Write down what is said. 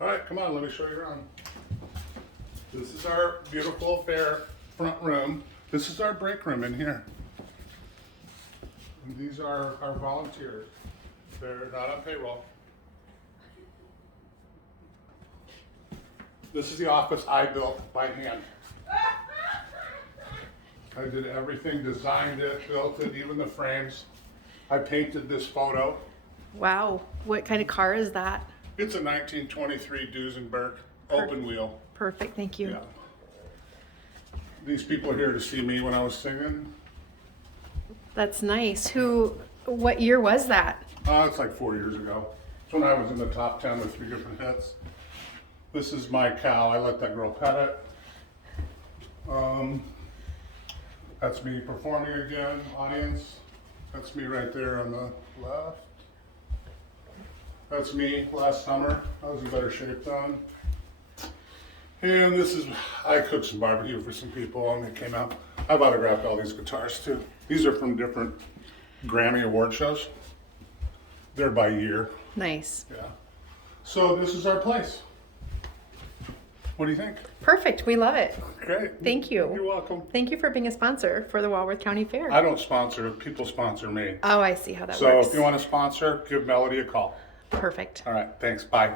All right, come on, let me show you around. This is our beautiful fair front room. This is our break room in here. And these are our volunteers. They're not on payroll. This is the office I built by hand. I did everything, designed it, built it, even the frames. I painted this photo. Wow. What kind of car is that? It's a 1923 Duesenberg open wheel. Perfect. Thank you. Yeah. These people are here to see me when I was singing. That's nice. What year was that? It's like 4 years ago. It's when I was in the top 10 with 3 different hits. This is my cow. I let that girl pet it. That's me performing again, audience. That's me right there on the left. That's me last summer. I was in better shape then. And this is, I cooked some barbecue for some people and they came out. I've autographed all these guitars too. These are from different Grammy Award shows. They're by year. Nice. Yeah. So this is our place. What do you think? Perfect. We love it. Great. Thank you. You're welcome. Thank you for being a sponsor for the Walworth County Fair. I don't sponsor, people sponsor me. Oh, I see how that So works. if you want to sponsor, give Melody a call. Perfect. All right, thanks, bye.